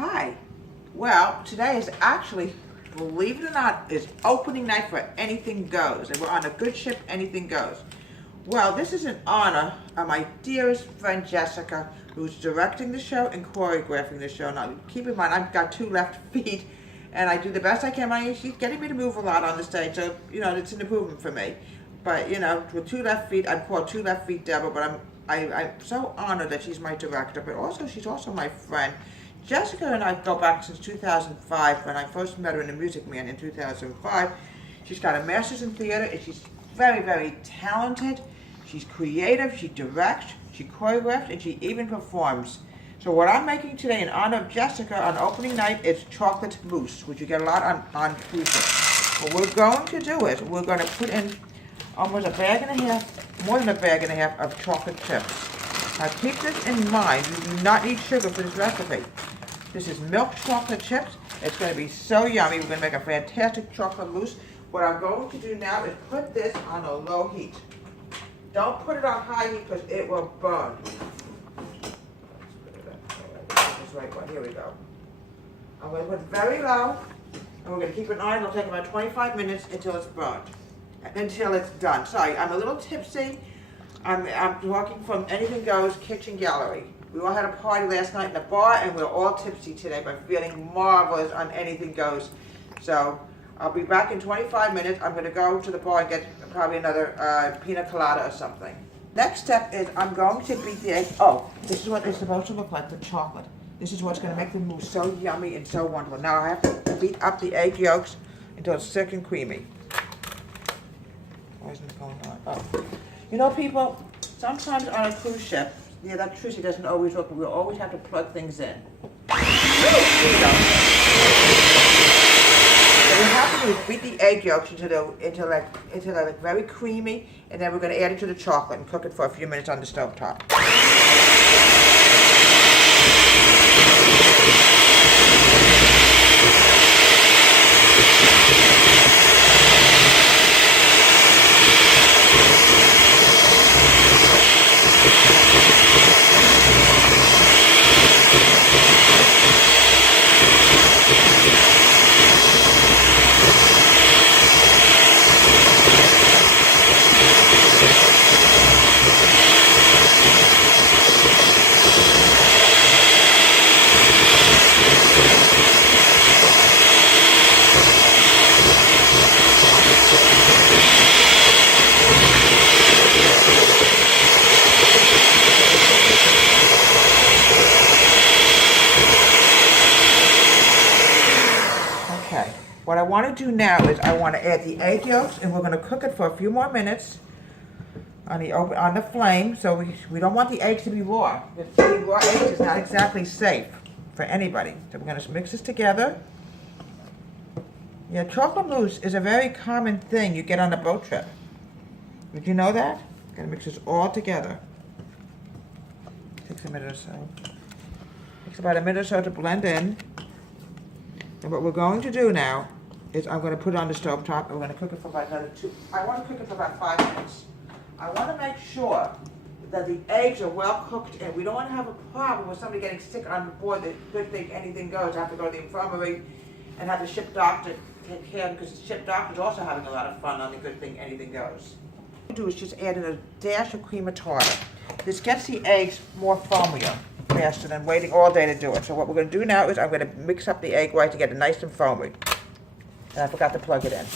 Hi. Well, today is actually, believe it or not, is opening night for Anything Goes. And we're on a good ship, Anything Goes. Well, this is in honor of my dearest friend Jessica, who's directing the show and choreographing the show. Now, keep in mind, I've got 2 left feet, and I do the best I can. She's getting me to move a lot on the stage, so, it's an improvement for me. But, with 2 left feet, I'm called 2 left feet Deborah, but I'm so honored that she's my director, but also she's also my friend. Jessica and I go back since 2005 when I first met her in The Music Man in 2005. She's got a master's in theater and she's very, very talented. She's creative, she directs, she choreographs, and she even performs. So what I'm making today in honor of Jessica on opening night is chocolate mousse, which you get a lot on cruise ships. What we're going to do is we're going to put in almost a bag and a half, more than a bag and a half of chocolate chips. Now keep this in mind, you do not need sugar for this recipe. This is milk chocolate chips. It's going to be so yummy. We're going to make a fantastic chocolate mousse. What I'm going to do now is put this on a low heat. Don't put it on high heat because it will burn. Let's put it up. This right one. Here we go. I'm going to put it very low, and we're going to keep it on. It'll take about 25 minutes until it's burnt, until it's done. Sorry, I'm a little tipsy. I'm walking from Anything Goes Kitchen Gallery. We all had a party last night in the bar, and we're all tipsy today, but feeling marvelous on Anything Goes. So I'll be back in 25 minutes. I'm going to go to the bar and get probably another pina colada or something. Next step is I'm going to beat the egg. Oh, this is what it's supposed to look like, the chocolate. This is what's going to make the mousse so yummy and so wonderful. Now I have to beat up the egg yolks until it's thick and creamy. Why isn't it going on? Oh. People, sometimes on a cruise ship, the electricity doesn't always work, but we'll always have to plug things in. There you go. So what happens is beat the egg yolks until they're very creamy, and then we're going to add it to the chocolate and cook it for a few minutes on the stove top. What I want to do now is I want to add the egg yolks, and we're going to cook it for a few more minutes on the flame. So we don't want the eggs to be raw. The raw eggs is not exactly safe for anybody. So we're going to mix this together. Yeah, chocolate mousse is a very common thing you get on a boat trip. Did you know that? Got to mix this all together. Takes a minute or so. Takes about a minute or so to blend in. And what we're going to do now is I'm going to put it on the stove top, and we're going to cook it for about another 2. I want to cook it for about 5 minutes. I want to make sure that the eggs are well cooked, and we don't want to have a problem with somebody getting sick on board. The good thing Anything Goes. I have to go to the infirmary and have the ship doctor take care of them, because the ship doctor's also having a lot of fun on the Good Thing Anything Goes. What we do is just add in a dash of cream of tartar. This gets the eggs more foamier faster than waiting all day to do it. So what we're going to do now is I'm going to mix up the egg white to get it nice and foamy. And I forgot to plug it in.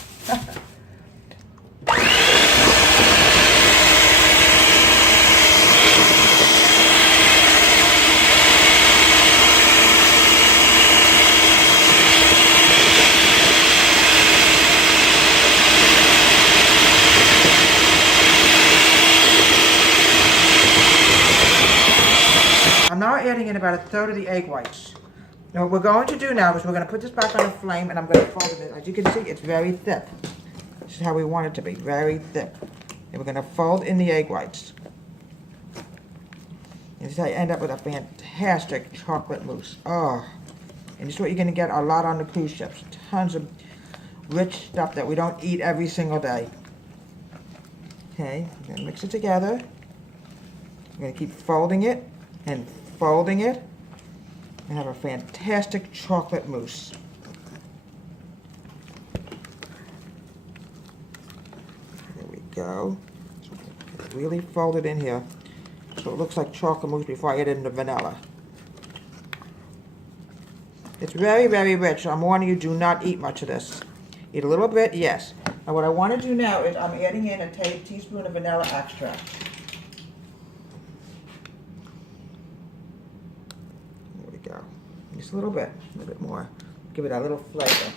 I'm now adding in about 1/3 of the egg whites. Now what we're going to do now is we're going to put this back on the flame, and I'm going to fold it. As you can see, it's very thick. This is how we want it to be, very thick. And we're going to fold in the egg whites. And this is how you end up with a fantastic chocolate mousse. Oh, and this is what you're going to get a lot on the cruise ships. Tons of rich stuff that we don't eat every single day. Okay, I'm going to mix it together. I'm going to keep folding it and folding it. and have a fantastic chocolate mousse. There we go. So really fold it in here so it looks like chocolate mousse before I add in the vanilla. It's very, very rich, so I'm warning you, do not eat much of this. Eat a little bit, yes. Now what I want to do now is I'm adding in a teaspoon of vanilla extract. There we go. Just a little bit more. Give it a little flavor.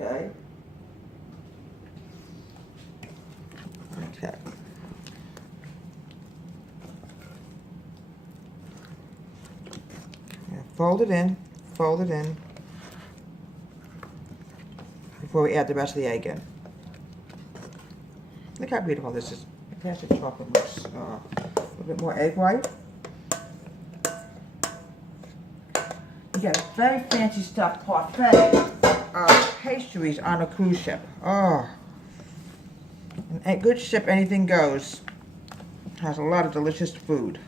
Okay. Okay. Fold it in before we add the rest of the egg in. Look how beautiful this is. Fantastic chocolate mousse. A little bit more egg white. You get very fancy stuffed parfait pastries on a cruise ship. Oh, a good ship, anything goes. Has a lot of delicious food.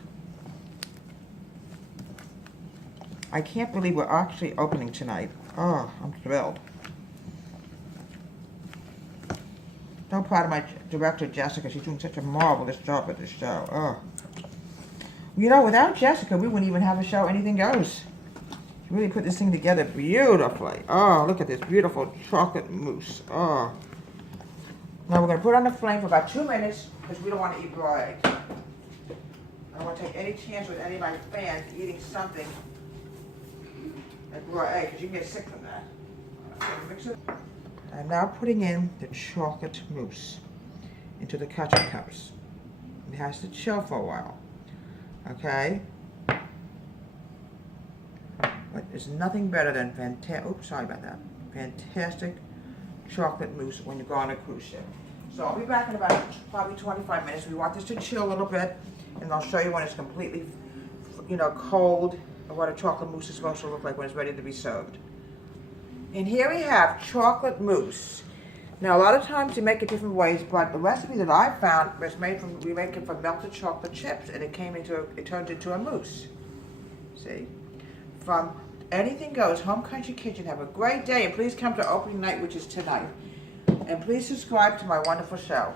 I can't believe we're actually opening tonight. Oh, I'm thrilled. So proud of my director, Jessica. She's doing such a marvelous job at this show. Oh. You know, without Jessica, we wouldn't even have a show Anything Goes. She really put this thing together beautifully. Oh, look at this beautiful chocolate mousse. Oh. Now we're going to put it on the flame for about 2 minutes because we don't want to eat raw eggs. I don't want to take any chance with any of my fans eating something like raw egg, because you can get sick from that. Mix it. I'm now putting in the chocolate mousse into the ketchup cups. It has to chill for a while. Okay? But there's nothing better than fantastic chocolate mousse when you go on a cruise ship. So I'll be back in about probably 25 minutes. We want this to chill a little bit, and I'll show you when it's completely, cold, and what a chocolate mousse is supposed to look like when it's ready to be served. And here we have chocolate mousse. Now a lot of times you make it different ways, but the recipe that I found was we make it from melted chocolate chips, and it turned into a mousse. See? From Anything Goes, Home Country Kitchen. Have a great day, and please come to opening night, which is tonight. And please subscribe to my wonderful show.